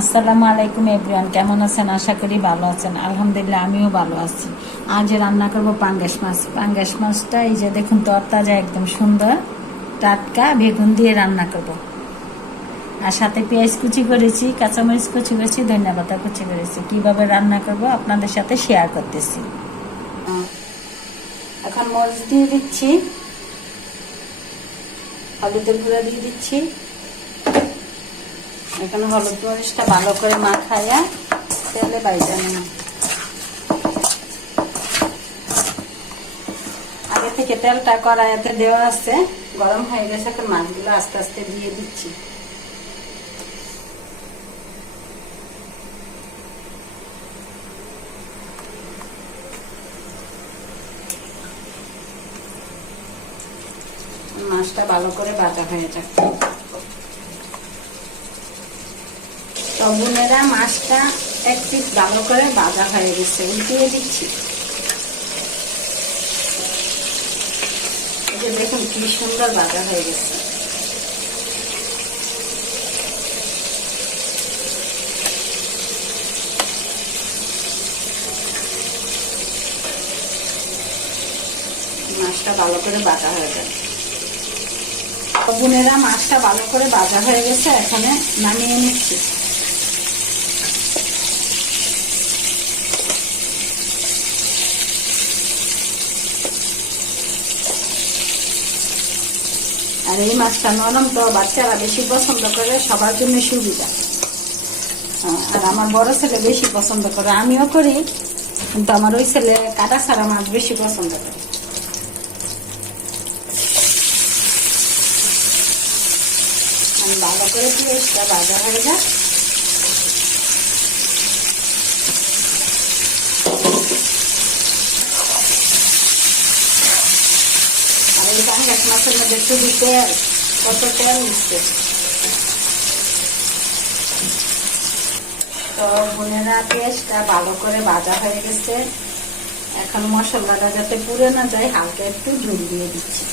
আসসালামু আলাইকুম এভরিওয়ান, কেমন আছেন? আশা করি ভালো আছেন। আলহামদুলিল্লাহ আমিও ভালো আছি। আজ রান্না করব পাঙ্গাস মাছ। পাঙ্গাস মাছটা এই যে দেখুন, তরতাজা, একদম সুন্দর টাটকা বেগুন দিয়ে রান্না করব। আর সাথে পেঁয়াজ কুচি করেছি, কাঁচামরিচ কুচি করেছি, ধনিয়া পাতা কুচি করেছি। কিভাবে রান্না করব আপনাদের সাথে শেয়ার করতেছি। এখন মরিচ দিয়ে দিচ্ছি, হলুদের গুঁড়া দিয়ে দিচ্ছি। এখানে হলুদ মরিচটা ভালো করে মাখাইয়া তেলে বাইজা নেব। আগে থেকে তেলটা কড়াইতে দেওয়া আছে, গরম হয়ে গেছে। এখন মাছগুলো আস্তে আস্তে দিয়ে দিচ্ছি। মাছটা ভালো করে ভাজা হয়ে যাক। তো বোনেরা, মাছটা এক পিস ভালো করে ভাজা হয়ে গেছে, উল্টিয়ে দিচ্ছি। এই যে দেখুন কি সুন্দর ভাজা হয়ে গেছে। মাছটা ভালো করে ভাজা হয়ে যাবে। বোনেরা, মাছটা ভালো করে ভাজা হয়ে গেছে, এখানে নামিয়ে নিচ্ছি। আর এই মাছটা নরম তো, বাচ্চারা বেশি পছন্দ করে, সবার জন্য সুবিধা। আর আমার বড় ছেলে বেশি পছন্দ করে, আমিও করি, কিন্তু আমার ওই ছেলে কাটা ছাড়া মাছ বেশি পছন্দ করে। আমি ভালো করে পেঁয়াজটা ভাজা হয়ে যায়। আর এই পাঙ্গাস মাছের মধ্যে শুধু তেল, কত তেল মিশছে। তো বোনেরা, পেঁয়াজটা ভালো করে ভাজা হয়ে গেছে। এখন মশলাটা যাতে পুড়ে না যায়, হালকা একটু ঝোল দিয়ে দিচ্ছি।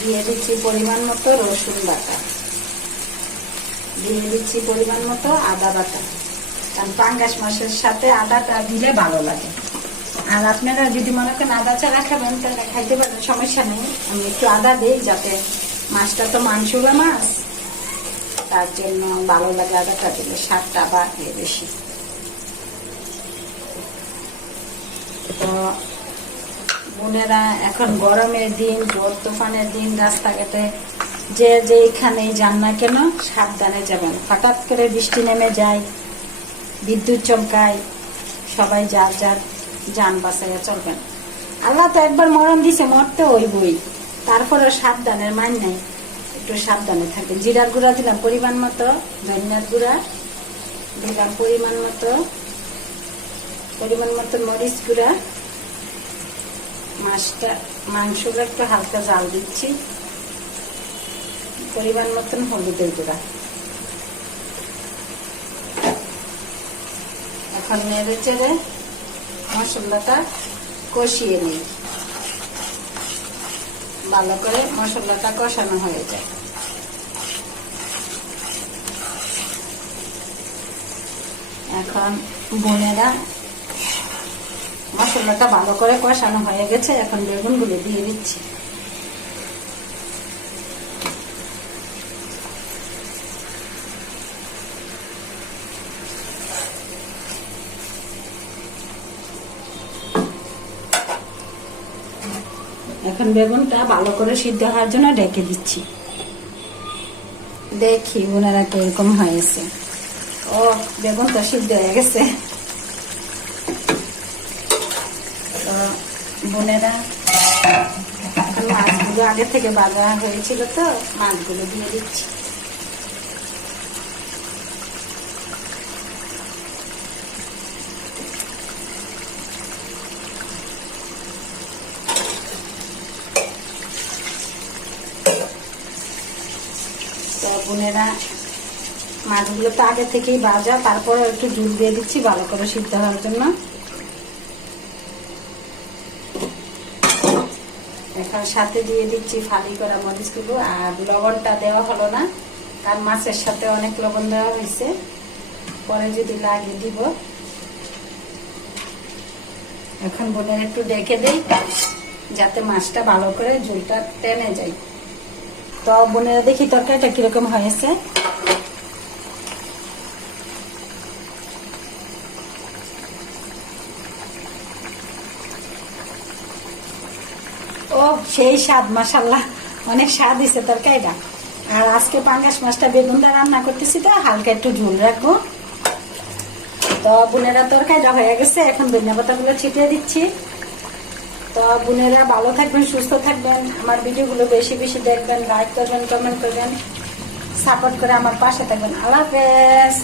দিয়ে দিচ্ছি পরিমাণ মতো রসুন বাটা, দিয়ে দিচ্ছি পরিমাণ মতো আদা বাটা। কারণ পাঙ্গাস মাছের সাথে আদাটা দিলে ভালো লাগে। আর আপনারা যদি মনে করেন আদা ছাড়া খাবেন, তাহলে খাইতে পারেন, সমস্যা নেই। আমি একটু আদা দিই, যাতে মাছটা তো মাংসুলা মাছ, তার জন্য ভালো লাগে আদাটা দিলে, স্বাদটা বাড়বে বেশি। তো বোনেরা, এখন গরমের দিন, ঝড় তুফানের দিন, রাস্তাঘাটে যে যেখানেই যান না কেন সাবধানে যাবেন। হঠাৎ করে বৃষ্টি নেমে যায়, বিদ্যুৎ চমকায়, সবাই যার যার যান বাঁচাইয়া চলবেন। আল্লাহ তো একবার মরণ দিছে, মরতে হইবই, তারপরে সাবধানের মান নাই, একটু সাবধানে থাকবেন। জিরার গুঁড়া দিলাম পরিমাণ মতো, ধনিয়ার গুঁড়া দিলাম পরিমাণ মতো মরিচ গুঁড়া। মাংসটা একটু হালকা জাল দিচ্ছি, পরিমাণ মতন হলুদের গুঁড়া। এখন নেড়ে চেড়ে মশলাটা কষিয়ে নিই, ভালো করে মশলাটা কষানো হয়ে যায়। এখন বোনেরা, মশলাটা ভালো করে কষানো হয়ে গেছে, এখন বেগুনগুলো দিয়ে দিচ্ছি। এখন বেগুনটা ভালো করে সিদ্ধ হওয়ার জন্য ঢেকে দিচ্ছি। দেখি বোনেরা কিরকম হয়েছে। ও, বেগুন তো সিদ্ধ হয়ে গেছে। তো বোনেরা, মাছগুলো আগে থেকে ভাজা হয়েছিল, তো মাছগুলো দিয়ে দিচ্ছি। তো বোনেরা, মাছগুলো তো আগে থেকেই ভাজা, তারপরে একটু ঝুল দিয়ে দিচ্ছি ভালো করে সিদ্ধ হওয়ার জন্য। এখন সাথে দিয়ে দিচ্ছি ফালি করা মরিচগুলো। আর লবণটা দেওয়া হলো না, কারণ মাছের সাথে অনেক লবণ দেওয়া হয়েছে, পরে যদি লাগে দিব। এখন বোনের একটু ডেকে দেই যাতে মাছটা ভালো করে ঝোলটা টেনে যায়। তো বোনেরা দেখি তরকারিটা কিরকম হয়েছে। ও সেই স্বাদ, মাশাআল্লাহ, অনেক স্বাদ হয়েছে তরকারিটা। আর আজকে পাঙ্গাস মাছটা বেগুন দিয়ে রান্না করতেছি, তো হালকা একটু ঝোল রাখবো। তো বোনেরা তরকারিটা হয়ে গেছে, এখন ধনিয়া পাতাগুলো ছিটিয়ে দিচ্ছি। তো বোনেরা ভালো থাকবেন, সুস্থ থাকবেন, আমার ভিডিওগুলো বেশি বেশি দেখবেন, লাইক করবেন, কমেন্ট করবেন, সাপোর্ট করে আমার পাশে থাকবেন। আল্লাহ হাফেজ।